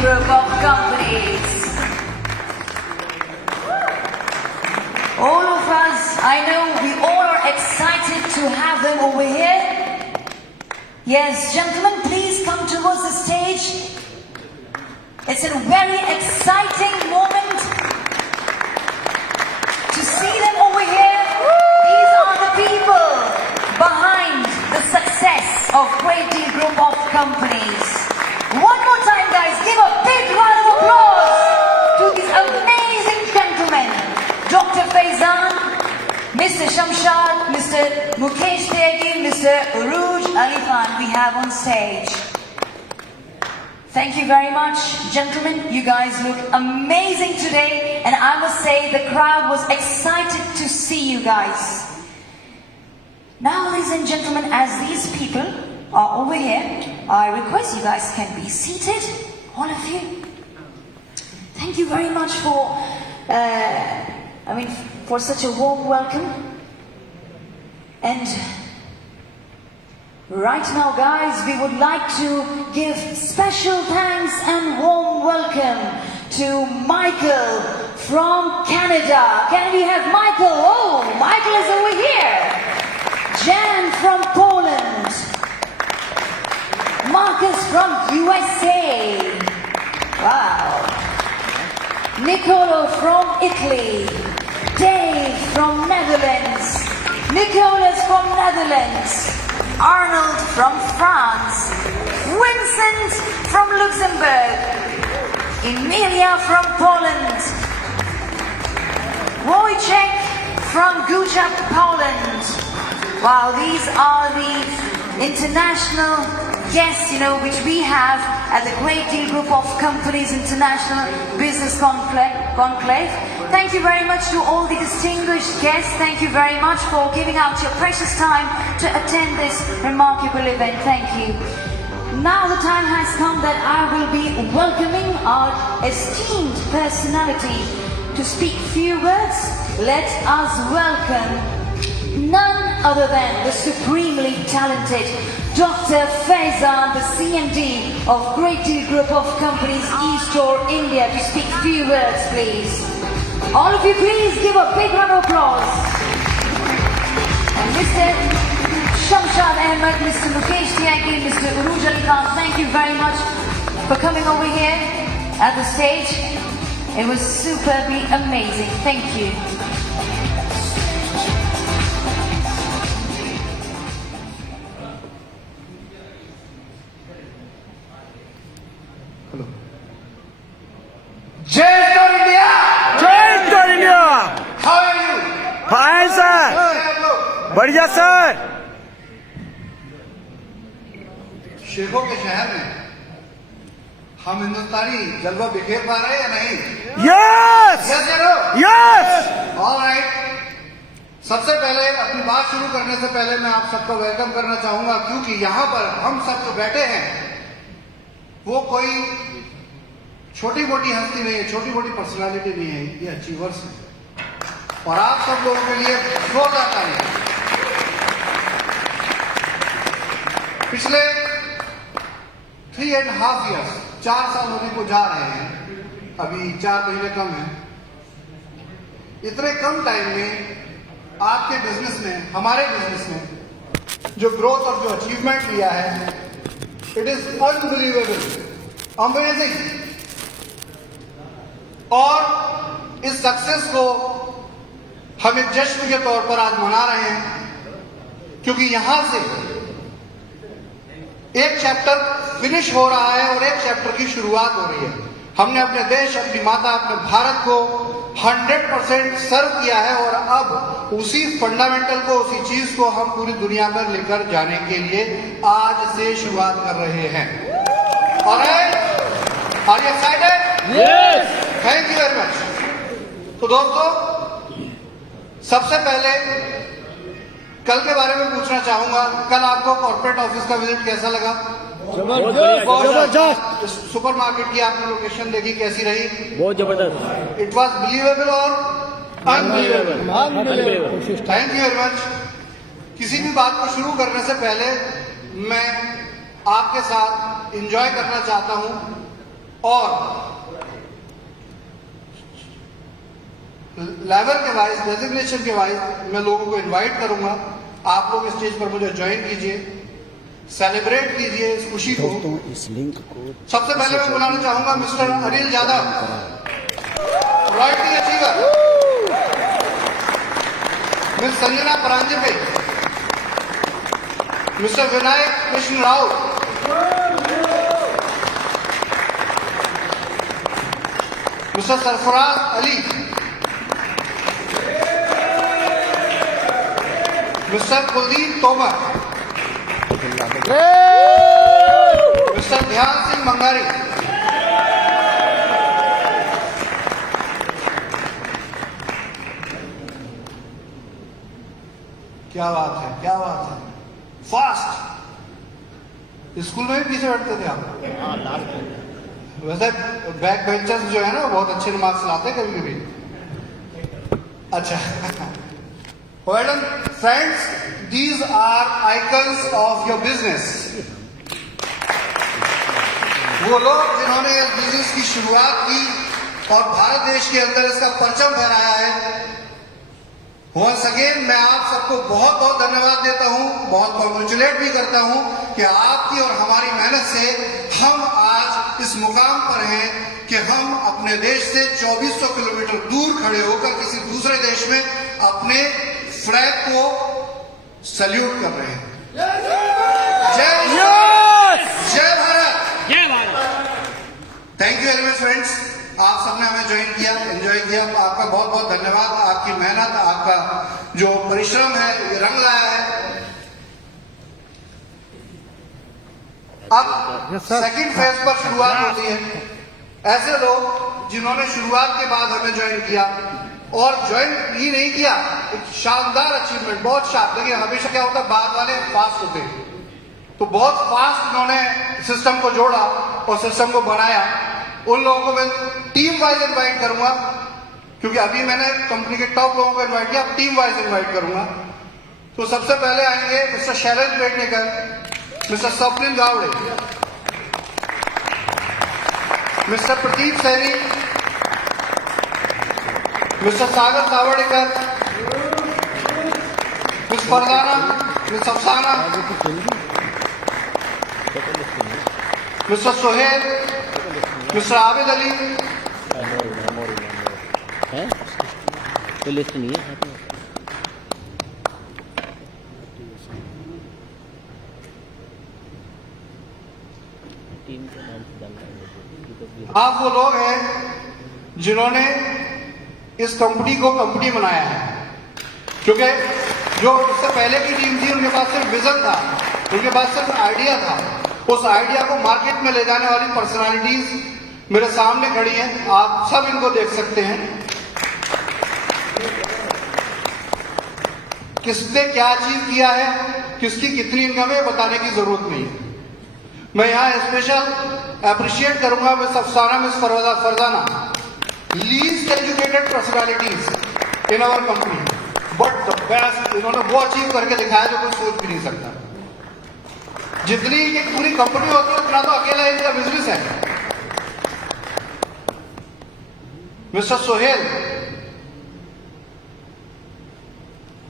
Group of Companies. All of us, I know we all are excited to have them over here. Yes, gentlemen, please come towards the stage. It's a very exciting moment to see them over here. These are the people behind the success of Great Deal Group of Companies. One more time, guys, give a big round of applause to these amazing gentlemen. Dr. Faizan, Mr. Shamshad, Mr. Mukesh Tyagi, Mr. Uruj Ali Khan we have on stage. Thank you very much, gentlemen. You guys look amazing today, and I must say the crowd was excited to see you guys. Now, ladies and gentlemen, as these people are over here, I request you guys can be seated, all of you. Thank you very much for, for such a warm welcome. And right now, guys, we would like to give special thanks and warm welcome to Michael from Canada. Can we have Michael? Oh, Michael is over here. Jan from Poland. Marcus from USA. Wow. Nicolo from Italy. Dave from Netherlands. Nicholas from Netherlands. Arnold from France. Vincent from Luxembourg. Emilia from Poland. Wojciech from Gujarat, Poland. Wow, these are the international guests, which we have at the Great Deal Group of Companies International Business Conclave. Thank you very much to all the distinguished guests. Thank you very much for giving out your precious time to attend this remarkable event. Thank you. Now the time has come that I will be welcoming our esteemed personality to speak few words. Let us welcome none other than the supremely talented Dr. Faizan, the CMD of Great Deal Group of Companies Eastern India, to speak few words, please. All of you, please give a big round of applause. And Mr. Shamshad Ahmed, Mr. Mukesh Tyagi, Mr. Uruj Ali Khan, thank you very much for coming over here at the stage. It was superbly amazing. Thank you. Fine sir, बढ़िया sir. शेखों के शहर में हम हिंदुस्तानी जलवा बिखेर पा रहे हैं या नहीं? Yes yes. ऑलराइट। सबसे पहले अपनी बात शुरू करने से पहले मैं आप सबको वेलकम करना चाहूंगा, क्योंकि यहाँ पर हम सब जो बैठे हैं वो कोई छोटी मोटी हस्ती नहीं है, छोटी मोटी पर्सनालिटी नहीं है, ये अचीवर्स है। और आप सब लोगों के लिए जोरदार तालियां। पिछले 3.5 years, 4 साल होने को जा रहे हैं, अभी 4 महीने कम है। इतने कम टाइम में आपके बिजनेस में, हमारे बिजनेस में जो ग्रोथ और जो अचीवमेंट लिया है, इट इज अनबिलीवेबल, अमेजिंग। और इस सक्सेस को हम एक जश्न के तौर पर आज मना रहे हैं, क्योंकि यहां से एक चैप्टर फिनिश हो रहा है और एक चैप्टर की शुरुआत हो रही है। हमने अपने देश, अपनी माता, अपने भारत को 100% सर्व किया है और अब उसी फंडामेंटल को, उसी चीज को हम पूरी दुनिया पर लेकर जाने के लिए आज से शुरुआत कर रहे हैं। और are you excited? Yes. Thank you very much. तो दोस्तों, सबसे पहले कल के बारे में पूछना चाहूंगा। कल आपको कॉर्पोरेट ऑफिस का विजिट कैसा लगा? जबरदस्त। सुपरमार्केट की आपने लोकेशन देखी, कैसी रही? बहुत जबरदस्त। इट वॉज बिलीवेबल और unbelievable. Thank you very much. किसी भी बात को शुरू करने से पहले मैं आपके साथ एंजॉय करना चाहता हूं और लेवल के वाइज, डेजिग्नेशन के वाइज मैं लोगों को इनवाइट करूंगा। आप लोग स्टेज पर मुझे ज्वाइन कीजिए, सेलिब्रेट कीजिए इस खुशी को। इस लिंक को सबसे पहले मैं बुलाना चाहूंगा mister Anil Yadav, royalty achiever, miss Sanjana Paranjape, mister Vinayak Krishna Rao, mister Sarfaraz Ali, mister Kuldeep Tomar, mister Dhyan Singh Mangari, क्या बात है, क्या बात है, फास्ट। स्कूल में भी पीछे बैठते थे आप? वैसे बैक बेंचर्स जो है ना बहुत अच्छे मार्क्स लाते कभी कभी। अच्छा, well done friends, these are icons of your business। वो लोग जिन्होंने इस बिजनेस की शुरुआत की और भारत देश के अंदर इसका परचम फहराया है, वंस अगेन मैं आप सबको बहुत बहुत धन्यवाद देता हूं, बहुत कॉन्ग्रेचुलेट भी करता हूं कि आपकी और हमारी मेहनत से हम आज इस मुकाम पर हैं कि हम अपने देश से 2400 किलोमीटर दूर खड़े होकर किसी दूसरे देश में अपने फ्लैग को सल्यूट कर रहे हैं। जय जय Bharat. Thank you very much friends, आप सबने हमें ज्वाइन किया, एंजॉय किया, आपका बहुत बहुत धन्यवाद। आपकी मेहनत, आपका जो परिश्रम है ये रंग लाया है। अब सेकंड फेज पर शुरुआत होती है। ऐसे लोग जिन्होंने शुरुआत के बाद हमें ज्वाइन किया और ज्वाइन ही नहीं किया, एक शानदार अचीवमेंट, बहुत शार्प। देखिए हमेशा क्या होता है, बाद वाले फास्ट होते हैं, तो बहुत फास्ट उन्होंने सिस्टम को जोड़ा और सिस्टम को बनाया। उन लोगों को मैं टीम वाइज इनवाइट करूंगा, क्योंकि अभी मैंने कंपनी के टॉप लोगों को इनवाइट किया, अब टीम वाइज इनवाइट करूंगा। तो सबसे पहले आएंगे mister Shailesh Pednekar, mister Swapnil Gawde, mister Pradeep Saini, mister Sagar Sawdekar, miss Fardana, miss Afsana, mister Sohail, mister Abid Ali, तो लिस्ट नहीं है। टीम के नाम से जानना है। आप वो लोग हैं जिन्होंने इस कंपनी को कंपनी बनाया है, क्योंकि जो इससे पहले की टीम थी उनके पास सिर्फ विजन था, उनके पास सिर्फ आइडिया था। उस आइडिया को मार्केट में ले जाने वाली पर्सनालिटीज मेरे सामने खड़ी हैं, आप सब इनको देख सकते हैं। किसने क्या अचीव किया है, किसकी कितनी इनकम है, बताने की जरूरत नहीं है। मैं यहाँ स्पेशल अप्रिशिएट करूंगा miss Afsana, miss Fardana, least educated personalities in our company, but the best. इन्होंने वो अचीव करके दिखाया जो कोई सोच भी नहीं सकता। जितनी ये पूरी कंपनी होती है उतना तो अकेला इनका बिजनेस है। मिस्टर सोहेल,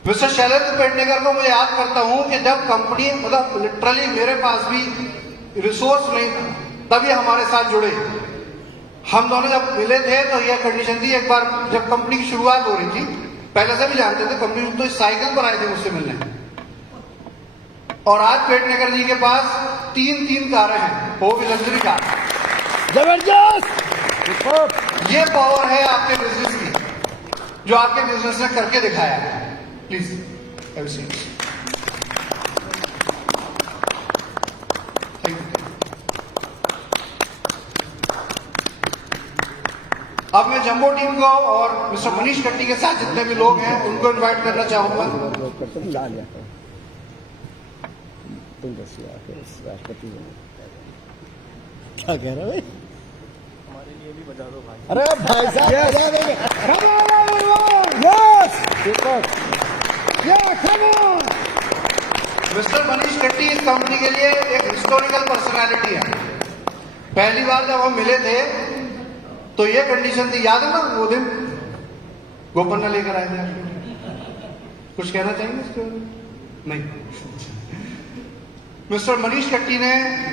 मिस्टर शैलेश पेडनेकर को मुझे याद करता हूं कि जब कंपनी, मतलब लिटरली मेरे पास भी रिसोर्स नहीं था, तब ये हमारे साथ जुड़े। हम दोनों जब मिले थे तो यह कंडीशन थी, एक बार जब कंपनी की शुरुआत हो रही थी, पहले से भी जानते थे कंपनी, तो इस साइकिल पर आए थे मुझसे मिलने। और आज पेडनेकर जी के पास 3 कारें हैं, वो भी लग्जरी कार। जबरदस्त। ये पावर है आपके बिजनेस की, जो आपके बिजनेस ने करके दिखाया है। Please have a seat. Thank you. अब मैं जंबो टीम को और मिस्टर मनीष कट्टी के साथ जितने भी लोग हैं उनको इनवाइट करना चाहूंगा। राष्ट्रपति क्या कह रहा है भाई? हमारे लिए भी बजा दो भाई। अरे भाई साहब बजा देंगे। मिस्टर मनीष कट्टी इस कंपनी के लिए एक हिस्टोरिकल पर्सनालिटी है। पहली बार जब हम मिले थे तो ये कंडीशन थी, याद है ना वो दिन गोपन्ना लेकर आए थे आपको? कुछ कहना चाहेंगे इसके बारे में? नहीं। मिस्टर मनीष कट्टी ने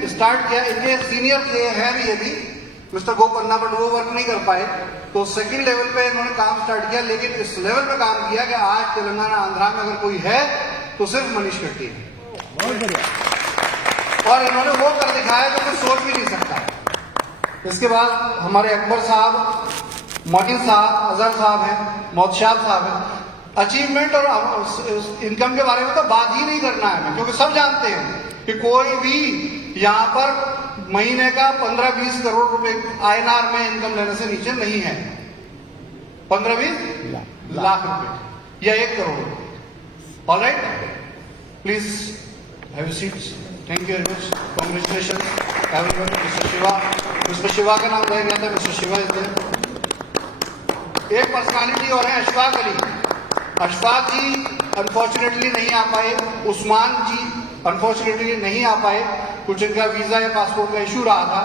स्टार्ट किया, इनके सीनियर थे हैं भी ये भी मिस्टर गोपन्ना, बट वो वर्क नहीं कर पाए, तो सेकंड लेवल पे इन्होंने काम स्टार्ट किया। लेकिन इस लेवल पे काम किया कि आज तेलंगाना आंध्रा में अगर कोई है तो सिर्फ मनीष कट्टी है। बहुत बढ़िया। और इन्होंने वो कर दिखाया जो कोई सोच भी नहीं सकता। इसके बाद हमारे अकबर साहब, मोटिन साहब, अजहर साहब हैं, मोहतशाब साहब हैं। अचीवमेंट और इनकम के बारे में तो बात ही नहीं करना है, क्योंकि सब जानते हैं कि कोई भी यहाँ पर महीने का 15-20 करोड़ रुपए INR में इनकम लेने से नीचे नहीं है। 15-20 लाख रुपए या 1 करोड़ रुपए। Alright, please have a seat. Thank you very much, congratulation everyone. Mister Shiva का नाम रह गया था, मिस्टर शिवा इज देयर। एक पर्सनालिटी और है अशफाक अली। अशफाक जी अनफॉर्चुनेटली नहीं आ पाए, उस्मान जी अनफॉर्चुनेटली नहीं आ पाए, कुछ इनका वीजा या पासपोर्ट का इशू रहा था।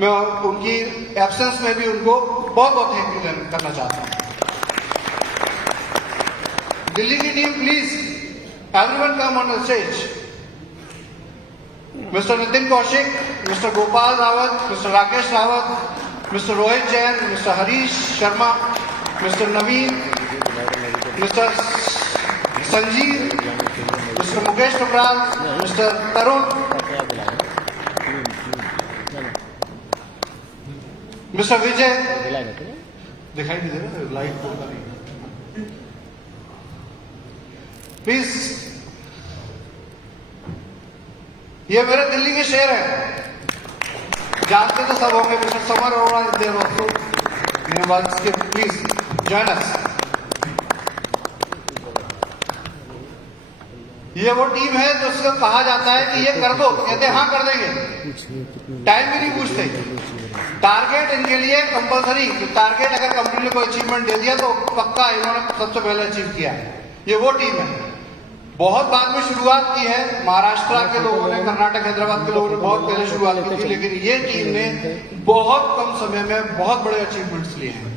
मैं उनकी एब्सेंस में भी उनको बहुत बहुत थैंक यू करना चाहता हूँ। दिल्ली की team please everyone come on the stage. Mister Nitin Kaushik, mister Gopal Rawat, mister Rakesh Rawat, mister Rohit Jain, mister Harish Sharma, mister Naveen, mister Sanjeev, mister Mukesh Tukral, mister Tarun, mister Vijay, दिखाई नहीं दे रहा लाइट बोलता नहीं, प्लीज। ये मेरे दिल्ली के शेर हैं, जानते तो सब होंगे। Mister Samar Arora is there also. Please join us. ये वो टीम है जो उसको कहा जाता है कि ये कर दो, तो कहते हैं हाँ कर देंगे, टाइम भी नहीं पूछते। टारगेट इनके लिए कंपलसरी, टारगेट अगर कंपनी ने कोई अचीवमेंट दे दिया तो पक्का इन्होंने सबसे पहले अचीव किया है। ये वो टीम है। बहुत बाद में शुरुआत की है, महाराष्ट्र के लोगों ने, कर्नाटक हैदराबाद के लोगों ने बहुत पहले शुरुआत की थी, लेकिन ये टीम ने बहुत कम समय में बहुत बड़े अचीवमेंट्स लिए हैं।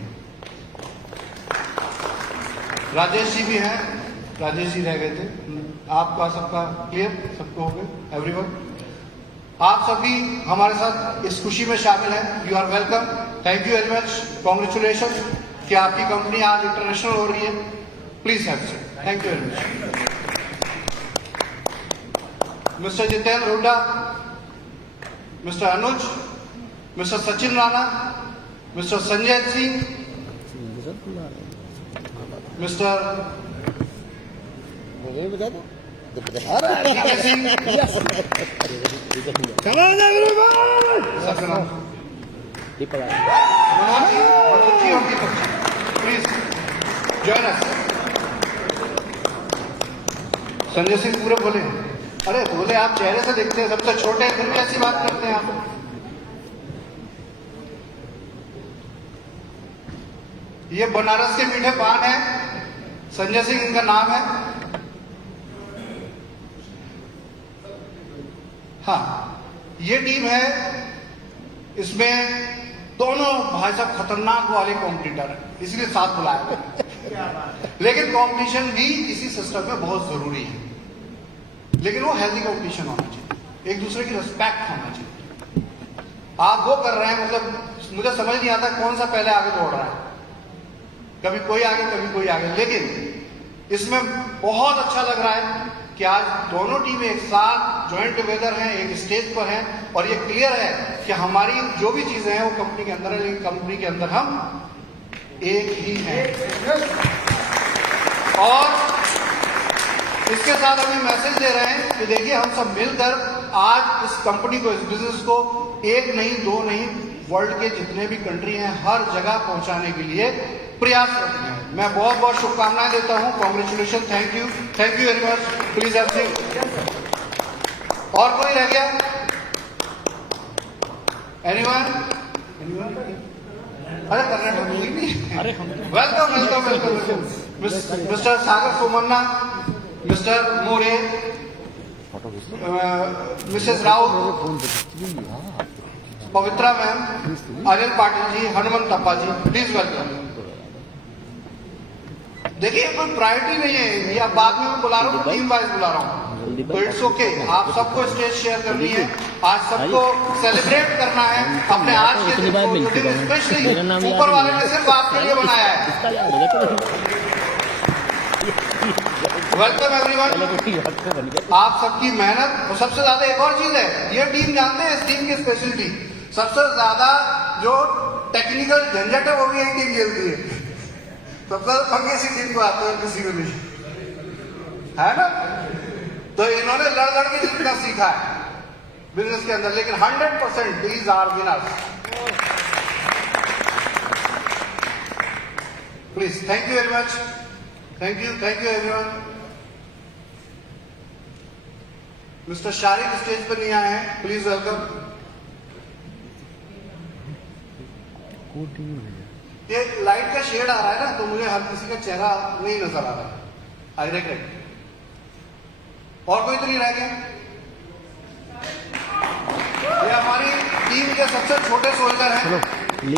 राजेश जी भी हैं, राजेश जी रह गए थे। आपका सबका क्लियर, सबको हो गए एवरीवन। आप सभी हमारे साथ इस खुशी में शामिल हैं। You are welcome, thank you very much, congratulation कि आपकी कंपनी आज इंटरनेशनल हो रही है। Please have seat. Thank you very much. Mister Jitendra Hooda, mister Anuj, mister Sachin Rana, mister Sanjay Singh, mister please join us. Sanjay Singh पूरे बोले, अरे बोले आप चेहरे से देखते हैं, सबसे छोटे हैं, फिर भी ऐसी बात करते हैं आप। ये बनारस के मीठे पान है, संजय सिंह इनका नाम है। हाँ, ये टीम है, इसमें दोनों भाई साहब खतरनाक वाले कॉम्पिटिटर हैं, इसलिए साथ बुलाया गया। लेकिन कंपटीशन भी इसी सिस्टम में बहुत जरूरी है, लेकिन वो हेल्दी कंपटीशन होना चाहिए, एक दूसरे की रिस्पेक्ट होना चाहिए। आप वो कर रहे हैं, मतलब मुझे समझ नहीं आता कौन सा पहले आगे दौड़ रहा है, कभी कोई आगे कभी कोई आगे। लेकिन इसमें बहुत अच्छा लग रहा है कि आज दोनों टीमें एक साथ ज्वाइंट टुगेदर हैं, एक स्टेज पर हैं, और ये क्लियर है कि हमारी जो भी चीजें हैं वो कंपनी के अंदर है, लेकिन कंपनी के अंदर हम एक ही हैं। और इसके साथ हमें मैसेज दे रहे हैं कि देखिए हम सब मिलकर आज इस कंपनी को, इस बिजनेस को एक नहीं, दो नहीं, वर्ल्ड के जितने भी कंट्री हैं हर जगह पहुंचाने के लिए प्रयासरत हैं। मैं बहुत बहुत शुभकामनाएं देता हूं। Congratulation, thank you very much. Please have seat. और कोई रह गया? एनीवन? अरे कर्नाटक कोई नहीं। अरे हम welcome. Mister Sagar Somanna, mister More, missus Raut, Pavitra ma'am, Anil Patil ji, Hanumant Tappa ji, please welcome. देखिए कोई प्रायोरिटी नहीं है, ये आप बाद में बुला रहा हूँ, टीम वाइज बुला रहा हूँ, तो इट्स ओके। आप सबको स्टेज शेयर करनी है, आज सबको सेलिब्रेट करना है अपने आज के दिन को, जो दिन स्पेशली ऊपर वाले ने सिर्फ आपके लिए बनाया है। Welcome everyone. आप सबकी मेहनत, और सबसे ज्यादा एक और चीज है, ये टीम जानते हैं इस टीम की स्पेशलिटी, सबसे ज्यादा जो टेक्निकल झंझट है वो भी यही टीम खेलती है। सबसे ज्यादा पंगे इसी टीम को आते हैं, किसी को नहीं, है ना। तो इन्होंने लड़ लड़ के जितना सीखा है बिजनेस के अंदर, लेकिन 100% these are winners. Please, thank you very much, thank you everyone. Mister Sharik stage पर नहीं आए हैं, प्लीज वेलकम। ये लाइट का शेड आ रहा है ना, तो मुझे हर किसी का चेहरा नहीं नजर आ रहा है, आई रिग्रेट। और कोई तो नहीं रह गया। ये हमारी टीम के सबसे छोटे सोल्जर हैं,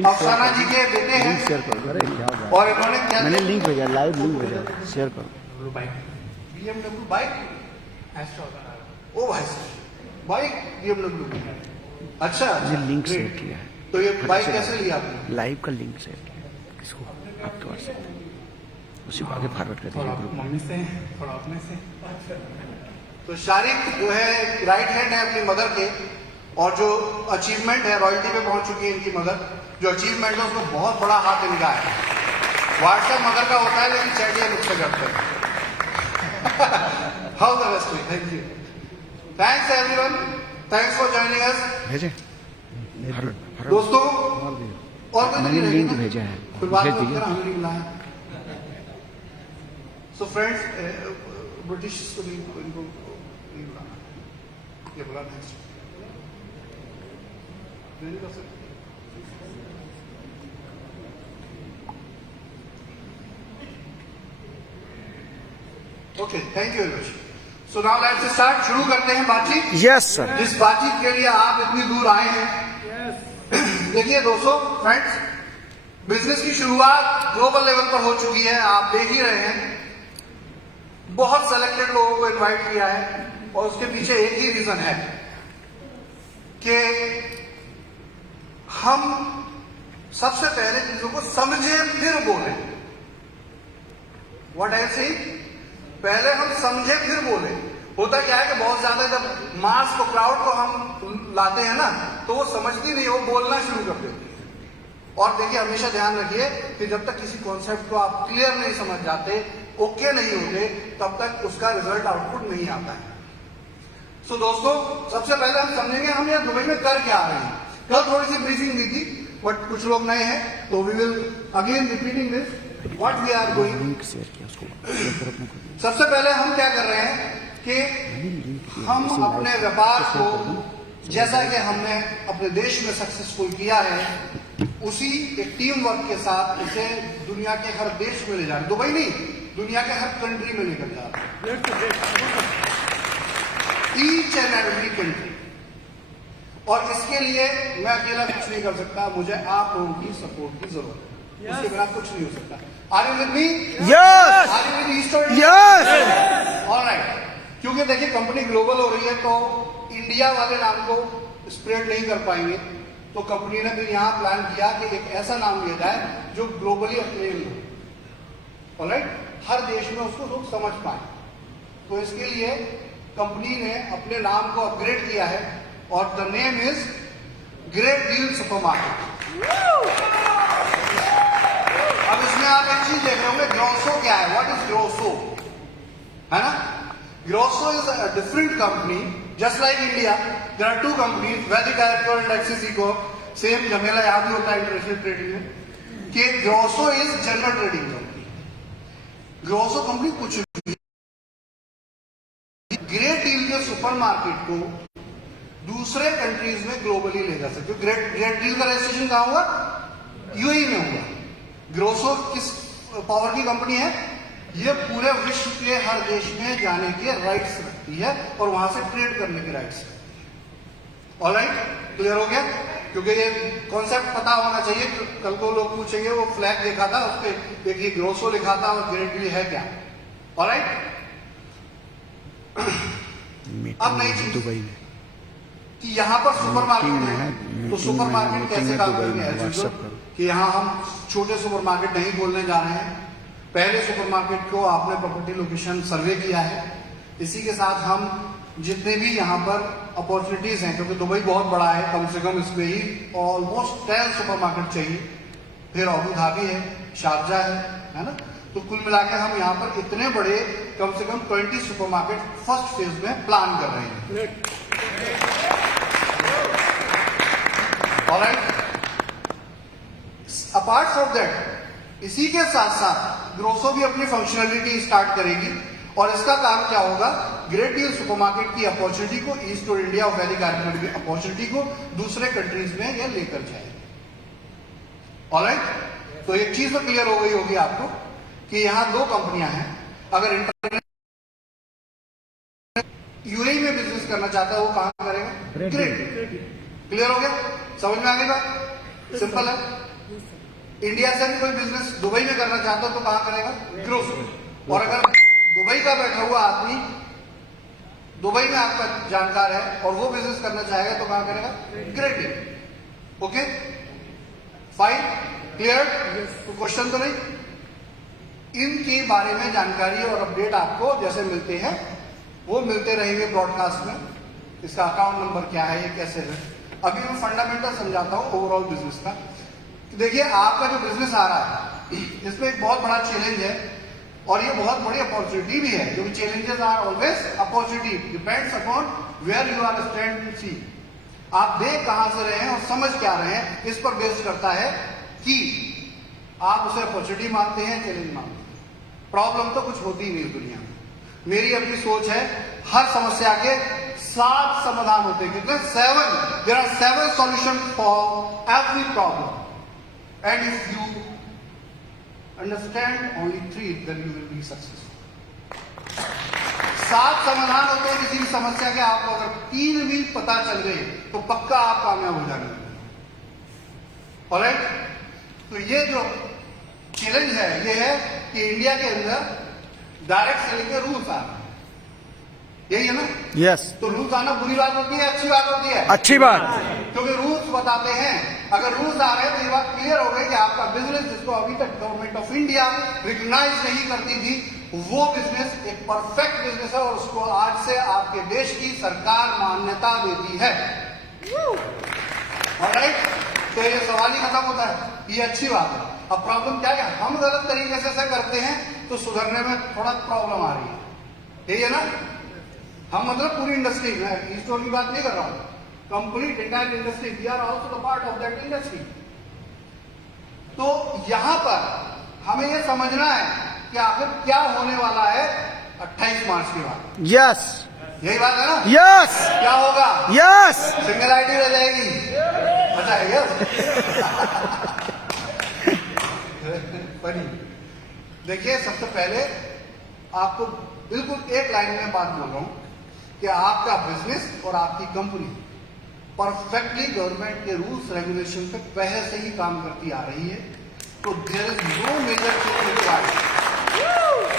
अफसाना जी के बेटे हैं, और इन्होंने क्या, मैंने लिंक भेजा, लाइव लिंक भेजा, शेयर करो। BMW बाइक, ओ भाई बाइक BMW, अच्छा ये लिंक great। शेयर किया है, तो ये बाइक कैसे लिया आपने? लाइव का लिंक शेयर किया, किसको? आपके व्हाट्सएप, उसी को आगे फॉरवर्ड कर दीजिए ग्रुप। मम्मी से, थोड़ा अपने से। तो शारिक जो है राइट हैंड है अपनी मदर के, और जो अचीवमेंट है, रॉयल्टी पे पहुंच चुकी है इनकी मदर, जो अचीवमेंट है उसको बहुत बड़ा हाथ इनका है। व्हाट्सएप मदर का होता है, लेकिन चैट ये मुझसे करते हैं। How the best, thank you, thanks everyone, thanks for joining us. भेजे दोस्तों और कोई मैंने नहीं लिंक रहेगी ना? भेजा है, फिर बात भेज मत दीजिए। करो, हमें नहीं बुलाया। सो फ्रेंड्स, ब्रिटिश को नहीं, इनको नहीं बुलाना, ये बुला नेक्स्ट नहीं कर सकते। Okay, thank you very much. So now let's start, शुरू करते हैं बातचीत। Yes sir. जिस बातचीत के लिए आप इतनी दूर आए हैं। देखिए दोस्तों, फ्रेंड्स, बिजनेस की शुरुआत ग्लोबल लेवल पर हो चुकी है, आप देख ही रहे हैं। बहुत सेलेक्टेड लोगों को इनवाइट किया है, और उसके पीछे एक ही रीजन है कि हम सबसे पहले चीजों को समझे फिर बोले। व्हाट आई से, पहले हम समझे फिर बोले। होता क्या है कि बहुत ज्यादा जब मास को, क्राउड को हम लाते हैं ना, तो वो समझती नहीं, वो बोलना शुरू कर देती है। और देखिए, हमेशा ध्यान रखिए कि जब तक किसी कॉन्सेप्ट को आप क्लियर नहीं समझ जाते, ओके नहीं होते, तब तक उसका रिजल्ट आउटपुट नहीं आता है। सो दोस्तों, सबसे पहले हम समझेंगे हम यहाँ दुबई में कर क्या रहे हैं। कल थोड़ी सी ब्रीफिंग दी थी, बट कुछ लोग नए हैं, तो we will again repeating this what we are going. Link share किया उसको। सबसे पहले हम क्या कर रहे हैं कि हम अपने व्यापार को, जैसा कि हमने अपने देश में सक्सेसफुल किया है, उसी एक टीम वर्क के साथ इसे दुनिया के हर देश में ले जा रहे, दुबई नहीं, दुनिया के हर कंट्री में लेकर जा रहे, ईच एंड एवरी कंट्री। और इसके लिए मैं अकेला कुछ नहीं कर सकता, मुझे आप लोगों की सपोर्ट की जरूरत है, उसके बिना कुछ नहीं हो सकता। Are you with me? Yes are you with Eastern? Yes. Alright, क्योंकि देखिए कंपनी ग्लोबल हो रही है, तो इंडिया वाले नाम को स्प्रेड नहीं कर पाएंगे, तो कंपनी ने फिर यहाँ प्लान किया कि एक ऐसा नाम लिया जाए जो ग्लोबली अक्लेम्ड हो। ऑलराइट, हर देश में उसको लोग समझ पाए। तो इसके लिए कंपनी ने अपने नाम को अपग्रेड किया है, और the name is great deal supermarket. अब इसमें आप एक चीज देख रहे होंगे, ग्रोसो क्या है, व्हाट इज ग्रोसो, है ना। Groso is a different company, just like India there are two companies, Vedic Airco and Axis Eco. Same झमेला यहां भी होता है इंटरनेशनल ट्रेडिंग में, कि Groso is general trading company. Groso company कुछ भी ग्रेट डील के सुपरमार्केट को दूसरे कंट्रीज में ग्लोबली ले जा सकते हो। ग्रेट डील का रजिस्ट्रेशन कहां हुआ? यूएई में हुआ। ग्रोसो किस पावर की कंपनी है? ये पूरे विश्व के हर देश में जाने के राइट्स रखती है, और वहां से ट्रेड करने के राइट्स रखती है। ऑलराइट, क्लियर हो गया? क्योंकि ये कॉन्सेप्ट पता होना चाहिए। कल को लोग पूछेंगे वो फ्लैग देखा था, उस पर देखिए ग्रोसो लिखा था और ग्रेट डील है क्या। ऑलराइट, अब नई चीज दुबई में कि यहाँ पर सुपरमार्केट मीटिंग में है, है, तो सुपरमार्केट मीटिंग कैसे में काम दुबई करेंगे? में, As व्हाट्सएप usual, करो। कि यहाँ हम छोटे सुपरमार्केट नहीं खोलने जा रहे हैं। पहले सुपरमार्केट को आपने प्रॉपर्टी लोकेशन सर्वे किया है। इसी के साथ हम जितने भी यहाँ पर अपॉर्चुनिटीज हैं, क्योंकि दुबई बहुत बड़ा है, कम से कम इसमें ही ऑलमोस्ट 10 सुपरमार्केट चाहिए। फिर अबू धाबी है, शारजा है ना। तो कुल मिलाकर हम यहाँ पर इतने बड़े कम से कम 20 सुपरमार्केट फर्स्ट फेज में प्लान कर रहे हैं। ऑलराइट, अपार्ट फ्रॉम दैट, इसी के साथ साथ ग्रोसो भी अपनी फंक्शनलिटी स्टार्ट करेगी और इसका काम क्या होगा, ग्रेट डील सुपरमार्केट की अपॉर्चुनिटी को, ईस्ट और इंडिया वैली गारमेंट की अपॉर्चुनिटी को दूसरे कंट्रीज में यह लेकर जाएगी। ऑलराइट, तो एक चीज तो क्लियर हो गई होगी आपको कि यहां 2 कंपनियां हैं। अगर इंटरनेट यूएई में बिजनेस करना चाहता है वो कहां करेगा? ग्रेट। क्लियर हो गया? समझ में आ गई बात? सिंपल है। इंडिया से भी कोई बिजनेस दुबई में करना चाहता हो तो कहां करेगा? ग्रोसो। और अगर दुबई का बैठा हुआ आदमी दुबई में आपका जानकार है और वो बिजनेस करना चाहेगा तो कहां करेगा? Great deal. Okay, fine, clear? तो क्वेश्चन तो नहीं? इनके बारे में जानकारी और अपडेट आपको जैसे मिलते हैं वो मिलते रहेंगे ब्रॉडकास्ट में। इसका अकाउंट नंबर क्या है, ये कैसे है। अभी मैं फंडामेंटल समझाता हूं ओवरऑल बिजनेस का। देखिए, आपका जो बिजनेस आ रहा है इसमें एक बहुत बड़ा चैलेंज है और ये बहुत बड़ी अपॉर्चुनिटी भी है, क्योंकि challenges are always opportunity, depends upon where you are stand to see. आप देख कहां से रहे हैं और समझ क्या रहे हैं, इस पर बेस करता है कि आप उसे अपॉर्चुनिटी मानते हैं, चैलेंज मानते हैं। प्रॉब्लम तो कुछ होती ही नहीं दुनिया में। मेरी अपनी सोच है, हर समस्या के 7 समाधान होते हैं। कितने? 7। There are 7 solution for every problem and if you understand only 3 then you will be successful. 7 समाधान होते हैं किसी भी समस्या के। आपको अगर 3 भी पता चल गए तो पक्का आप कामयाब हो जाएंगे। ऑलराइट, तो ये जो चैलेंज है ये है कि इंडिया के अंदर डायरेक्ट सेलिंग के रूल्स आ रहे हैं। यही है ना? यस, तो रूल्स आना बुरी बात होती है, अच्छी बात होती है? अच्छी बात। क्योंकि रूल्स बताते हैं, अगर रूल्स आ रहे हैं तो ये बात क्लियर हो गई कि आपका बिजनेस, जिसको अभी तक गवर्नमेंट ऑफ इंडिया रिकॉग्नाइज नहीं करती थी, वो बिजनेस एक परफेक्ट बिजनेस है और उसको आज से आपके देश की सरकार मान्यता देती है। ऑलराइट, तो ये सवाल ही खत्म होता है, ये अच्छी बात है। अब प्रॉब्लम क्या है, हम गलत तरीके से करते हैं तो सुधरने में थोड़ा प्रॉब्लम आ रही है। यही है ना? हम मतलब पूरी इंडस्ट्री में, स्टोर की बात नहीं कर रहा हूं, complete entire industry, we are also the part of that industry. तो यहां पर हमें यह समझना है कि आखिर क्या होने वाला है 28 मार्च के बाद। यस, यही बात है ना? यस, क्या होगा? यस। सिंगल आईडी रह जाएगी। पता है यस? देखिए, सबसे पहले आपको बिल्कुल एक लाइन में बात बोल रहा हूं कि आपका बिजनेस और आपकी कंपनी परफेक्टली गवर्नमेंट के रूल्स रेगुलेशन पे पहले से ही काम करती आ रही है। तो there is no major change required,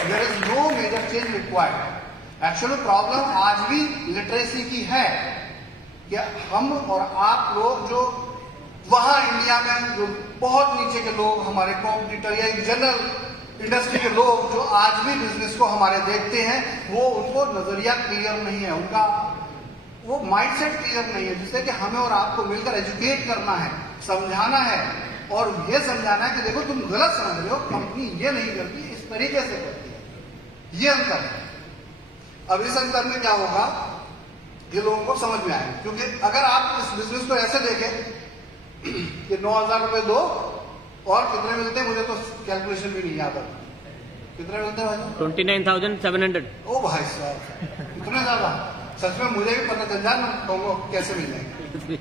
there is no major change required. Actually problem आज भी लिटरेसी की है कि हम और आप लोग जो वहां इंडिया में जो बहुत नीचे के लोग, हमारे कॉम्पिटिटर या जनरल इंडस्ट्री के लोग जो आज भी बिजनेस को हमारे देखते हैं, वो उनको नजरिया क्लियर नहीं है, उनका वो माइंडसेट क्लियर नहीं है, जिससे कि हमें और आपको मिलकर एजुकेट करना है, समझाना है और ये समझाना है कि देखो तुम गलत समझ रहे हो, कंपनी ये नहीं करती, इस तरीके से करती है। ये अंतर है। अब इस अंतर में क्या होगा, ये लोगों को समझ में आएगा। क्योंकि अगर आप इस बिजनेस को ऐसे देखें कि 9,000 रुपए दो और कितने मिलते हैं, मुझे तो कैलकुलेशन भी नहीं याद आता, कितने मिलते हैं भाई? 29,700। ओ भाई साहब, इतने ज्यादा? सच में मुझे भी पता चल जाए ना लोगों को कैसे मिल जाएंगे।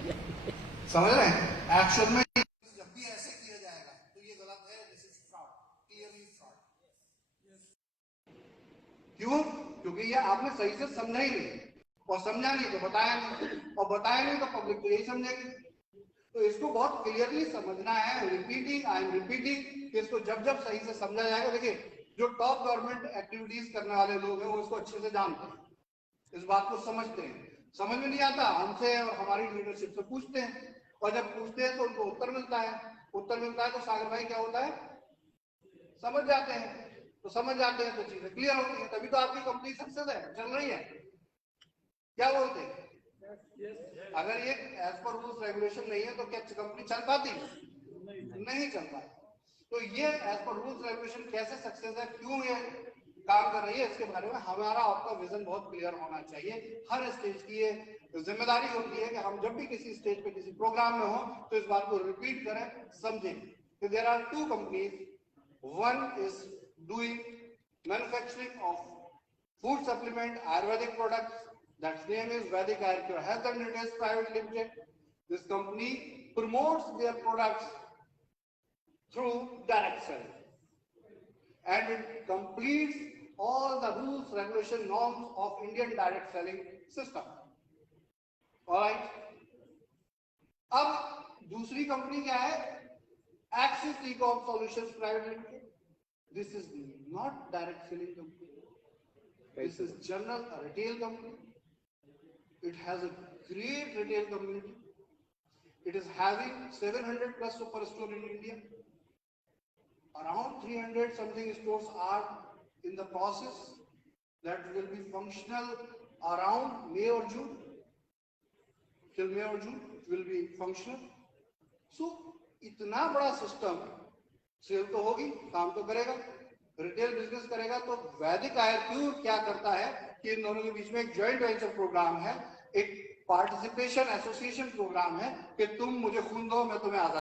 समझ रहे हैं? एक्चुअल में जब भी ऐसे किया जाएगा तो ये गलत है, this is fraud, clearly fraud. क्यों? क्योंकि ये आपने सही से समझा ही नहीं, और समझा नहीं तो बताया नहीं, और बताया नहीं तो पब्लिक तो यही समझेगी। तो इसको बहुत क्लियरली समझना है। रिपीटिंग, आई एम रिपीटिंग, कि इसको जब जब सही से समझा जाएगा। देखिए, जो टॉप गवर्नमेंट एक्टिविटीज करने वाले लोग हैं वो इसको अच्छे से जानते हैं, इस बात को समझते हैं। समझ में नहीं आता हमसे और हमारी लीडरशिप से पूछते हैं, और जब पूछते हैं तो उनको उत्तर मिलता है। उत्तर मिलता है तो सागर भाई क्या होता है, समझ जाते हैं। तो समझ जाते हैं तो चीजें क्लियर होती है, तभी तो आपकी कंपनी सक्सेस है, चल रही है। क्या बोलते हैं? अगर ये एज पर रूल्स रेगुलेशन नहीं है तो क्या कंपनी चल पाती? नहीं चल पाती। तो ये एज पर रूल्स रेगुलेशन कैसे सक्सेस है, क्यों ये काम कर रही है, इसके बारे में हमारा आपका विजन बहुत क्लियर होना चाहिए। हर स्टेज की ये जिम्मेदारी होती है कि हम जब भी किसी स्टेज पे किसी प्रोग्राम में हो तो इस बात को रिपीट करें, समझें कि there are two companies, one is doing manufacturing of food supplement Ayurvedic products. That name is Vedic Ayurcure Health and Retail Private Limited. This company promotes their products through direct selling, and it completes all the rules, regulation, norms of Indian direct selling system. All right. अब दूसरी company क्या है? Axis Ecom Solutions Private Limited. This is not direct selling company. This is general retail company. It has a great retail community. It is having 700 plus superstore in India. Around 300 something stores are in the process that will be functional around May or June. Till May or June it will be functional. So इतना बड़ा system, cell तो होगी, काम तो करेगा, retail business करेगा। तो वैदिक आयुर्क्यूर क्या करता है कि इन दोनों के बीच में एक जॉइंट वेंचर प्रोग्राम है, एक पार्टिसिपेशन एसोसिएशन प्रोग्राम है कि तुम मुझे खून दो, मैं तुम्हें आजाद